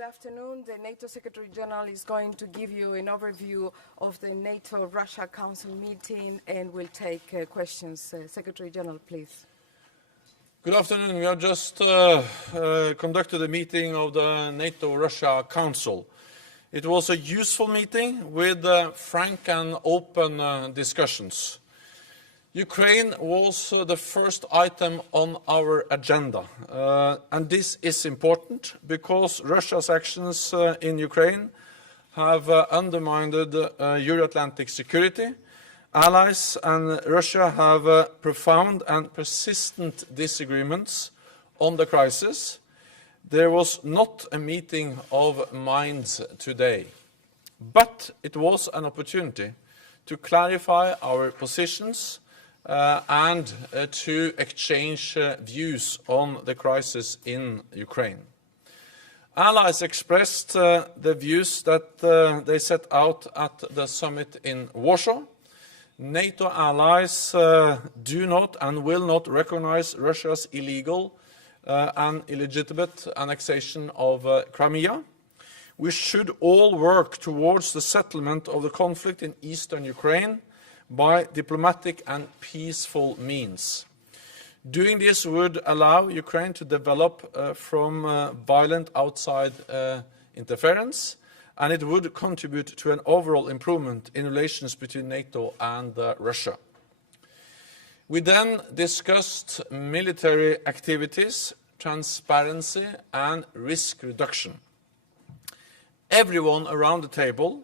Good afternoon. The NATO Secretary General is going to give you an overview of the NATO-Russia Council meeting and will take questions. Secretary General, please. Good afternoon. We have just conducted a meeting of the NATO-Russia Council. It was a useful meeting with frank and open discussions. Ukraine was the first item on our agenda, and this is important because Russia's actions in Ukraine have undermined Euro-Atlantic security. Allies and Russia have profound and persistent disagreements on the crisis. There was not a meeting of minds today, but it was an opportunity to clarify our positions and to exchange views on the crisis in Ukraine. Allies expressed the views that they set out at the summit in Warsaw. NATO allies do not and will not recognize Russia's illegal and illegitimate annexation of Crimea. We should all work towards the settlement of the conflict in eastern Ukraine by diplomatic and peaceful means. Doing this would allow Ukraine to develop from violent outside interference, and it would contribute to an overall improvement in relations between NATO and Russia. We then discussed military activities, transparency, and risk reduction. Everyone around the table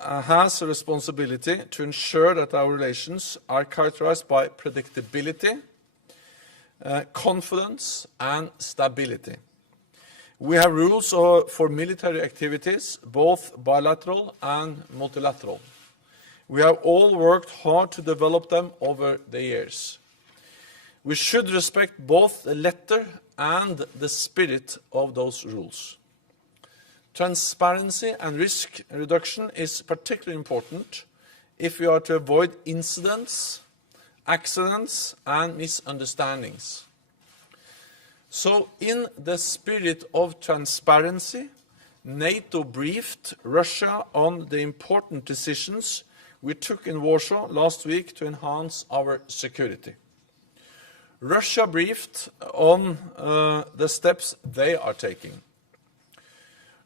has a responsibility to ensure that our relations are characterized by predictability, confidence, and stability. We have rules for military activities, both bilateral and multilateral. We have all worked hard to develop them over the years. We should respect both the letter and the spirit of those rules. Transparency and risk reduction is particularly important if we are to avoid incidents, accidents, and misunderstandings. So, in the spirit of transparency, NATO briefed Russia on the important decisions we took in Warsaw last week to enhance our security. Russia briefed on the steps they are taking.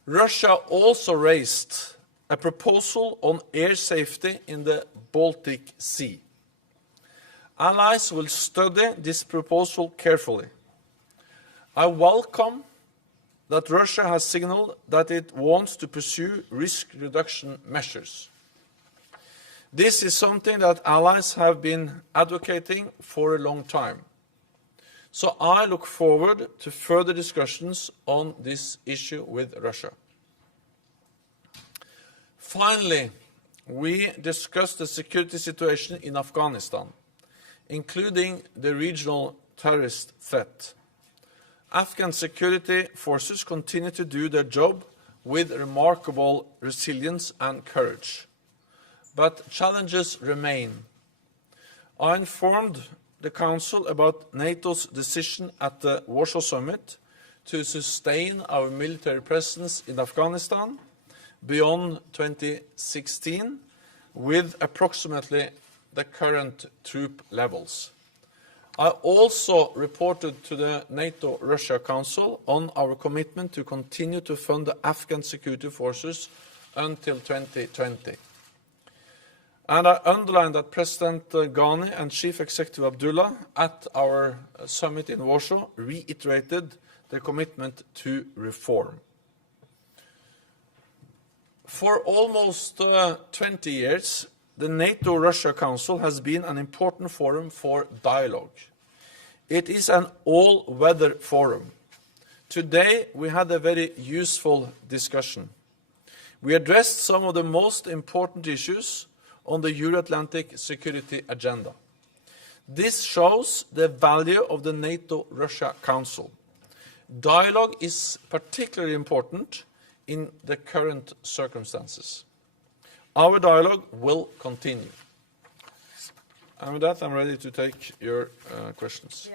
Russia also raised a proposal on air safety in the Baltic Sea. Allies will study this proposal carefully. I welcome that Russia has signaled that it wants to pursue risk reduction measures. This is something that allies have been advocating for a long time. So I look forward to further discussions on this issue with Russia. Finally, we discussed the security situation in Afghanistan, including the regional terrorist threat. Afghan security forces continue to do their job with remarkable resilience and courage. But challenges remain. I informed the Council about NATO's decision at the Warsaw Summit to sustain our military presence in Afghanistan beyond 2016 with approximately the current troop levels. I also reported to the NATO-Russia Council on our commitment to continue to fund the Afghan security forces until 2020. And I underlined that President Ghani and Chief Executive Abdullah at our summit in Warsaw reiterated their commitment to reform. For almost 20 years, the NATO-Russia Council has been an important forum for dialogue. It is an all-weather forum. Today, we had a very useful discussion. We addressed some of the most important issues on the Euro-Atlantic security agenda. This shows the value of the NATO-Russia Council. Dialogue is particularly important in the current circumstances. Our dialogue will continue. And with that, I'm ready to take your questions.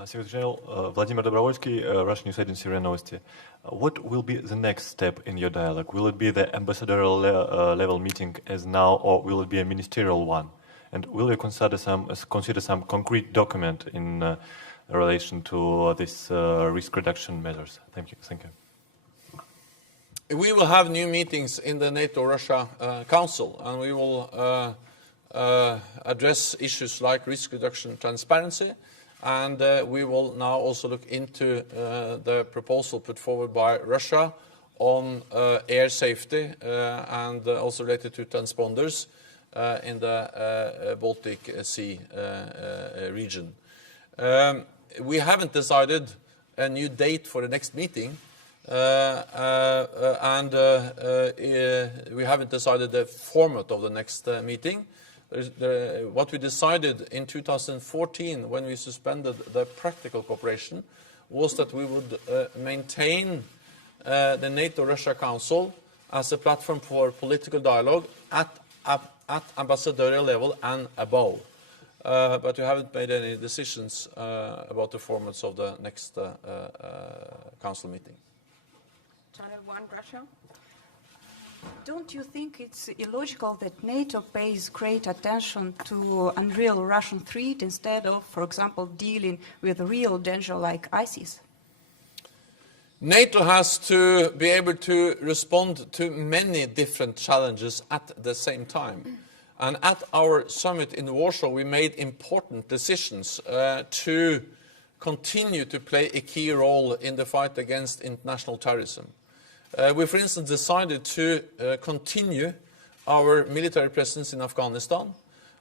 Secretary General Vladimir Dobrovolsky, Russian news agency RIA Novosti. What will be the next step in your dialogue? Will it be the ambassadorial level meeting as now, or will it be a ministerial one? And will you consider some concrete document in relation to this risk reduction measures? Thank you. Thank you. We will have new meetings in the NATO-Russia Council, and we will address issues like risk reduction transparency, and we will now also look into the proposal put forward by Russia on air safety and also related to transponders in the Baltic Sea region. We haven't decided a new date for the next meeting, and we haven't decided the format of the next meeting. What we decided in 2014 when we suspended the practical cooperation was that we would maintain the NATO-Russia Council as a platform for political dialogue at ambassadorial level and above. But we haven't made any decisions about the formats of the next council meeting. Channel 1, Russia. Don't you think it's illogical that NATO pays great attention to unreal Russian threat instead of, for example, dealing with real danger like ISIS? NATO has to be able to respond to many different challenges at the same time. And at our summit in Warsaw, we made important decisions to continue to play a key role in the fight against international terrorism. We, for instance, decided to continue our military presence in Afghanistan.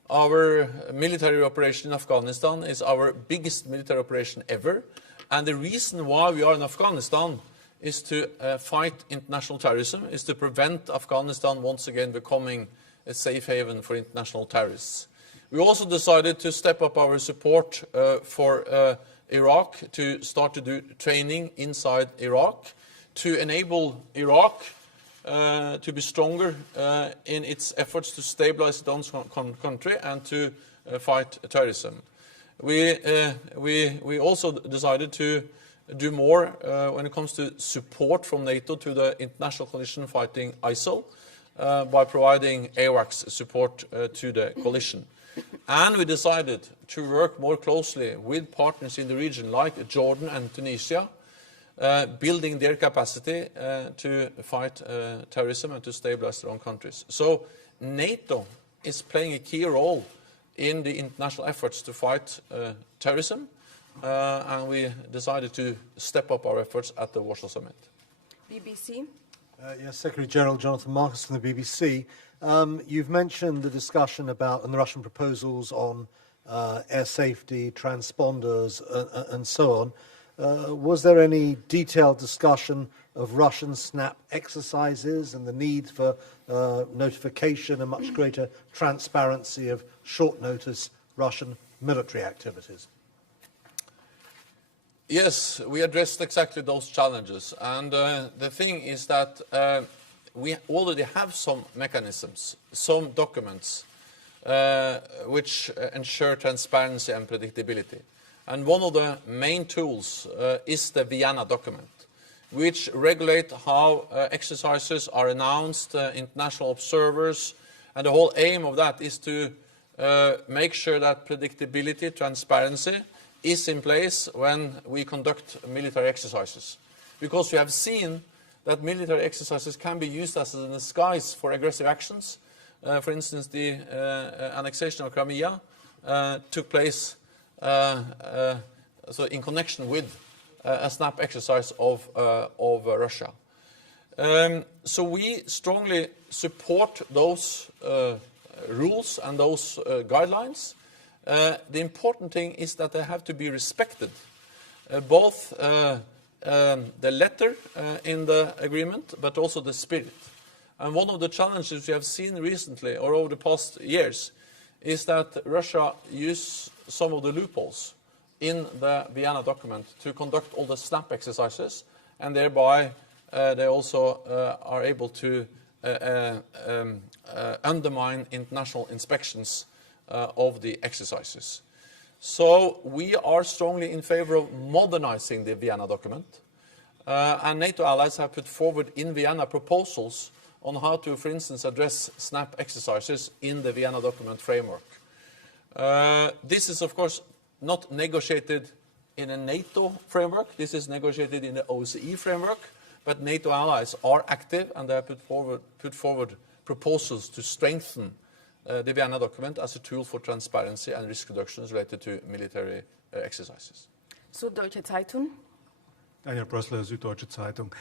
Our military operation in Afghanistan is our biggest military operation ever. And the reason why we are in Afghanistan is to fight international terrorism, is to prevent Afghanistan once again becoming a safe haven for international terrorists. We also decided to step up our support for Iraq, to start to do training inside Iraq, to enable Iraq to be stronger in its efforts to stabilize its own country and to fight terrorism. We also decided to do more when it comes to support from NATO to the international coalition fighting ISIL by providing AWACS support to the coalition. And we decided to work more closely with partners in the region like Jordan and Tunisia, building their capacity to fight terrorism and to stabilize their own countries. So NATO is playing a key role in the international efforts to fight terrorism, and we decided to step up our efforts at the Warsaw Summit. BBC. Yes, Secretary General Jonathan Marcus from the BBC. You've mentioned the discussion about and the Russian proposals on air safety, transponders, and so on. Was there any detailed discussion of Russian SNAP exercises and the need for notification and much greater transparency of short-notice Russian military activities? Yes, we addressed exactly those challenges. And the thing is that we already have some mechanisms, some documents, which ensure transparency and predictability. And one of the main tools is the Vienna document, which regulate how exercises are announced, international observers, and the whole aim of that is to make sure that predictability, transparency is in place when we conduct military exercises. Because we have seen that military exercises can be used as a disguise for aggressive actions. For instance, the annexation of Crimea took place so in connection with a SNAP exercise of Russia. So we strongly support those rules and those guidelines. The important thing is that they have to be respected, both the letter in the agreement, but also the spirit. And one of the challenges we have seen recently, or over the past years, is that Russia used some of the loopholes in the Vienna document to conduct all the SNAP exercises, and thereby they also are able to undermine international inspections of the exercises. So we are strongly in favor of modernizing the Vienna document. And NATO allies have put forward in Vienna proposals on how to, for instance, address SNAP exercises in the Vienna document framework. This is, of course, not negotiated in a NATO framework. This is negotiated in the OSCE framework. But NATO allies are active, and they have put forward proposals to strengthen the Vienna document as a tool for transparency and risk reductions related to military exercises. Süddeutsche Zeitung. Daniel Brössler, Süddeutsche Zeitung.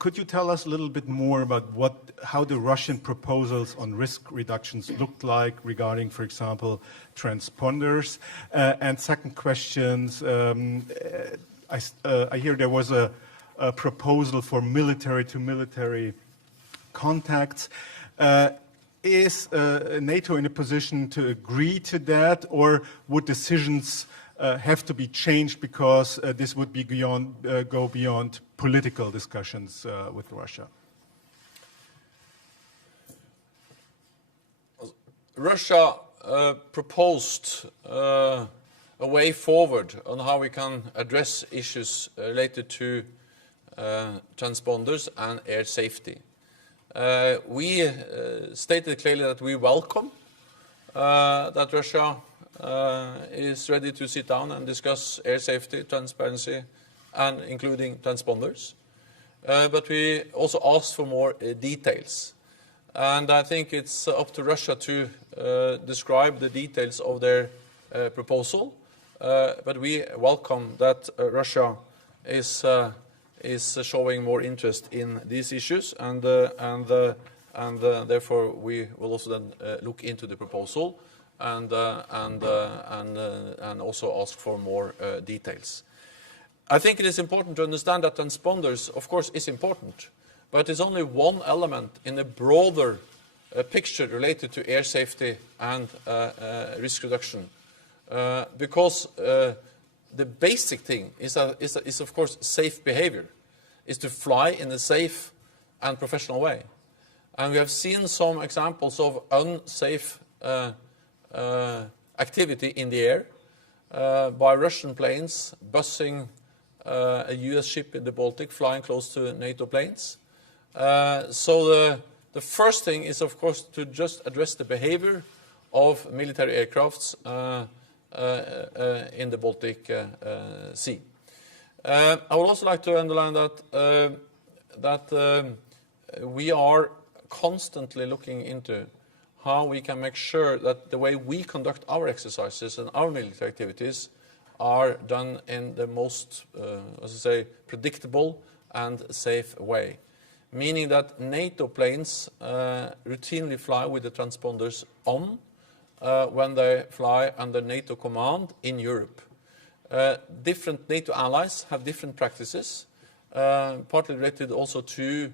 Could you tell us a little bit more about how the Russian proposals on risk reductions looked like regarding, for example, transponders? And second question, I hear there was a proposal for military-to-military contacts. Is NATO in a position to agree to that, or would decisions have to be changed because this would be go beyond political discussions with Russia? Russia proposed a way forward on how we can address issues related to transponders and air safety. We stated clearly that we welcome that Russia is ready to sit down and discuss air safety, transparency, and including transponders. But we also asked for more details. And I think it's up to Russia to describe the details of their proposal. But we welcome that Russia is showing more interest in these issues, and therefore we will also then look into the proposal and also ask for more details. I think it is important to understand that transponders, of course, is important, but it's only one element in a broader picture related to air safety and risk reduction, because the basic thing is of course safe behavior, is to fly in a safe and professional way. And we have seen some examples of unsafe activity in the air by Russian planes bussing a US ship in the Baltic, flying close to NATO planes. So the first thing is, of course, to just address the behavior of military aircrafts in the Baltic Sea. I would also like to underline that we are constantly looking into how we can make sure that the way we conduct our exercises and our military activities are done in the most, predictable and safe way. Meaning that NATO planes routinely fly with the transponders on when they fly under NATO command in Europe. Different NATO allies have different practices, partly related also to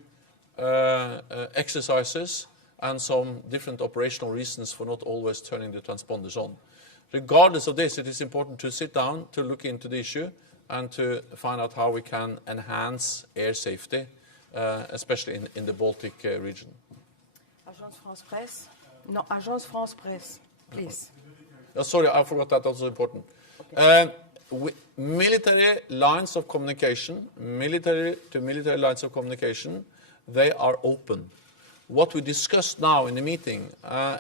exercises and some different operational reasons for not always turning the transponders on. Regardless of this, it is important to sit down, to look into the issue, and to find out how we can enhance air safety, especially in the Baltic region. Agence France Presse. No, Agence France Presse, please. Sorry, I forgot that. Also important. Military lines of communication, military to military lines of communication, they are open. What we discussed now in the meeting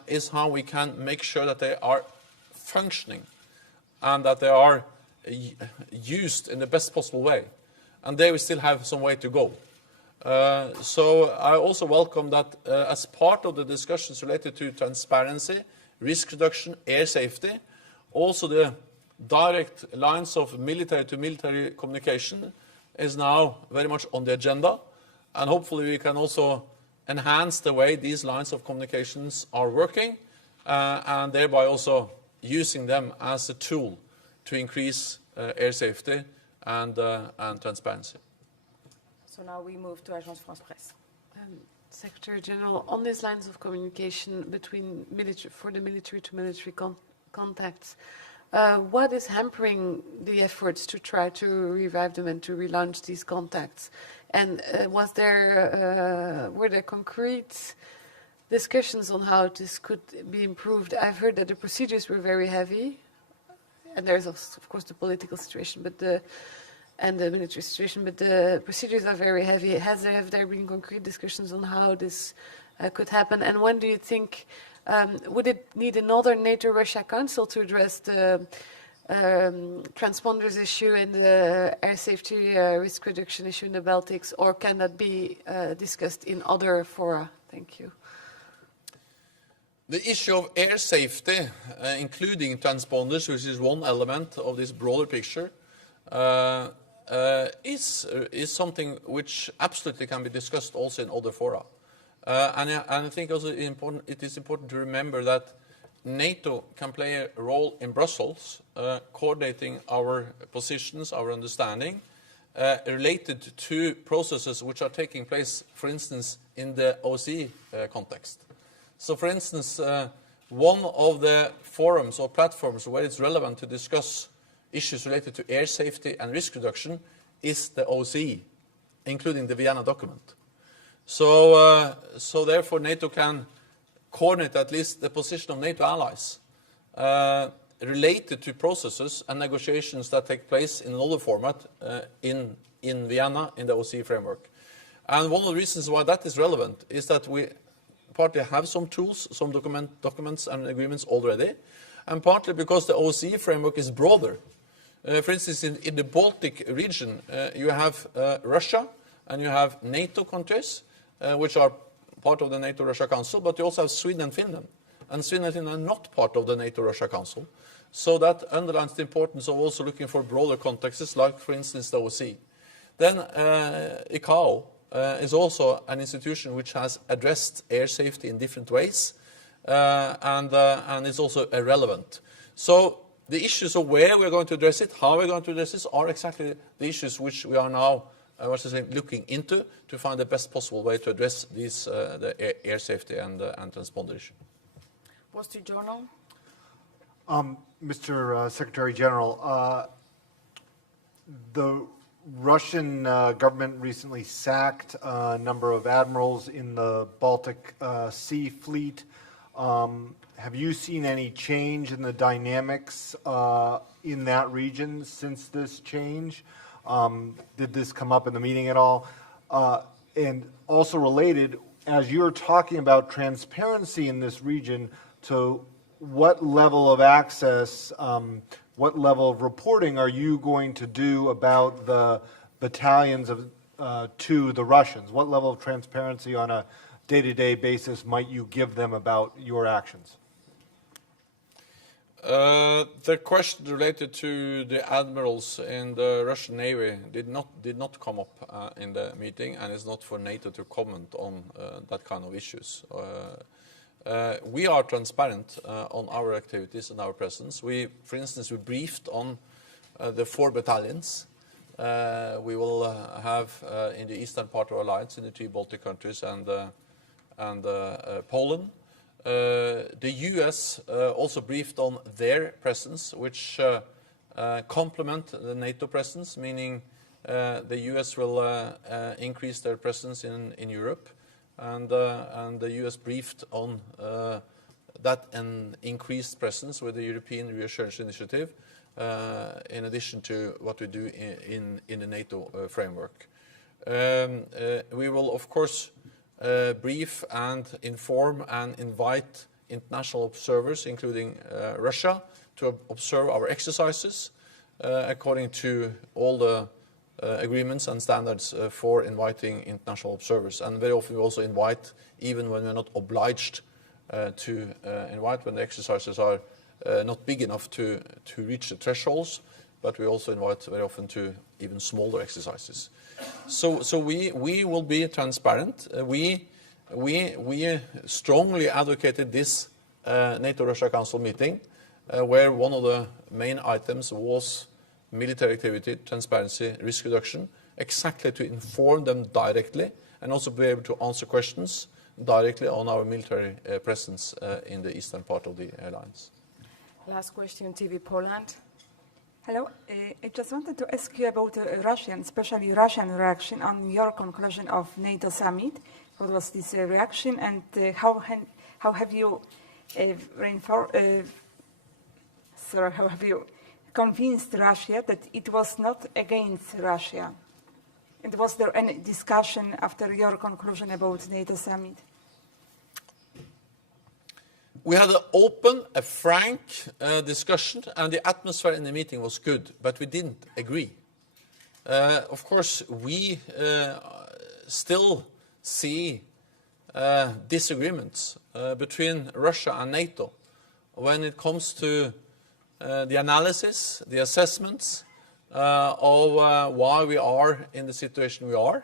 is how we can make sure that they are functioning and that they are used in the best possible way. And there we still have some way to go. So I also welcome that as part of the discussions related to transparency, risk reduction, air safety, also the direct lines of military to military communication is now very much on the agenda. And hopefully we can also enhance the way these lines of communications are working and thereby also using them as a tool to increase air safety and transparency. So now we move to Agence France Presse. Secretary General, on these lines of communication between for the military to military contacts, what is hampering the efforts to try to revive them and to relaunch these contacts? And were there concrete discussions on how this could be improved? I've heard that the procedures were very heavy, and there's of course the political situation, and the military situation, but the procedures are very heavy. Have there been concrete discussions on how this could happen? And when do you think, would it need another NATO-Russia Council to address the transponders issue and the air safety risk reduction issue in the Baltics, or can that be discussed in other fora? Thank you. The issue of air safety, including transponders, which is one element of this broader picture, is something which absolutely can be discussed also in other fora. And I think also it is important to remember that NATO can play a role in Brussels, coordinating our positions, our understanding, related to processes which are taking place, for instance, in the OSCE context. So, for instance, one of the forums or platforms where it's relevant to discuss issues related to air safety and risk reduction is the OSCE, including the Vienna document. So therefore, NATO can coordinate at least the position of NATO allies related to processes and negotiations that take place in another format in Vienna in the OSCE framework. And one of the reasons why that is relevant is that we partly have some tools, some documents and agreements already, and partly because the OSCE framework is broader. For instance, in the Baltic region, you have Russia and you have NATO countries, which are part of the NATO-Russia Council, but you also have Sweden and Finland. And Sweden and Finland are not part of the NATO-Russia Council. So that underlines the importance of also looking for broader contexts, like, for instance, the OSCE. Then ICAO is also an institution which has addressed air safety in different ways, and is also relevant. So the issues of where we're going to address it, how we're going to address this, are exactly the issues which we are now looking into to find the best possible way to address these, the air safety and transponder issue. Wall Street Journal. Mr. Secretary General, the Russian government recently sacked a number of admirals in the Baltic Sea fleet. Have you seen any change in the dynamics in that region since this change? Did this come up in the meeting at all? And also related, as you're talking about transparency in this region, to what level of access, what level of reporting are you going to do about the battalions to the Russians? What level of transparency on a day-to-day basis might you give them about your actions? The question related to the admirals in the Russian Navy did not come up in the meeting, and it's not for NATO to comment on that kind of issues. We are transparent on our activities and our presence. For instance, we briefed on the 4 battalions we will have in the eastern part of our alliance, in the 3 Baltic countries and Poland. The US also briefed on their presence, which complement the NATO presence, meaning the US will increase their presence in Europe, and the US briefed on that an increased presence with the European Reassurance Initiative, in addition to what we do in the NATO framework. We will, of course, brief and inform and invite international observers, including Russia, to observe our exercises according to all the agreements and standards for inviting international observers. And very often we also invite, even when we're not obliged to invite, when the exercises are not big enough to reach the thresholds, but we also invite very often to even smaller exercises. So we will be transparent. We strongly advocated this NATO-Russia Council meeting, where one of the main items was military activity, transparency, risk reduction, exactly to inform them directly and also be able to answer questions directly on our military presence in the eastern part of the alliance. Last question, TV Poland. Hello. I just wanted to ask you about Russian, especially Russian reaction on your conclusion of NATO summit. What was this reaction, and how have you convinced Russia that it was not against Russia? And was there any discussion after your conclusion about NATO summit? We had an open, a frank discussion, and the atmosphere in the meeting was good, but we didn't agree. Of course, we still see disagreements between Russia and NATO when it comes to the analysis, the assessments of why we are in the situation we are.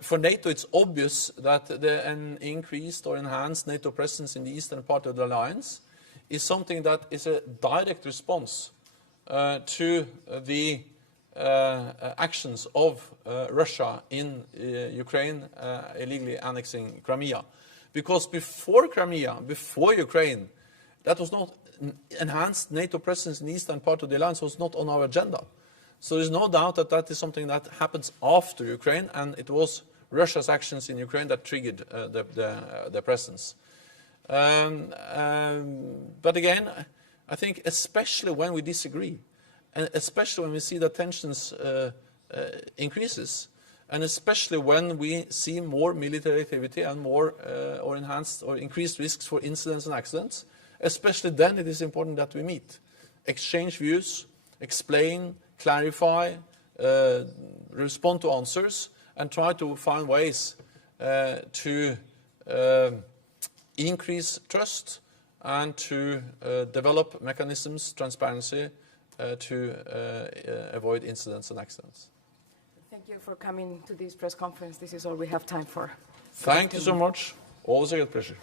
For NATO, it's obvious that an increased or enhanced NATO presence in the eastern part of the alliance is something that is a direct response to the actions of Russia in Ukraine, illegally annexing Crimea. Because before Crimea, before Ukraine, that was not enhanced NATO presence in the eastern part of the alliance was not on our agenda. So there's no doubt that that is something that happens after Ukraine, and it was Russia's actions in Ukraine that triggered the presence. But again, I think especially when we disagree, and especially when we see that tensions increases, and especially when we see more military activity and more or enhanced or increased risks for incidents and accidents, especially then it is important that we meet, exchange views, explain, clarify, respond to answers, and try to find ways to increase trust and to develop mechanisms, transparency, to avoid incidents and accidents. Thank you for coming to this press conference. This is all we have time for. Thank you so much. Always a great pleasure.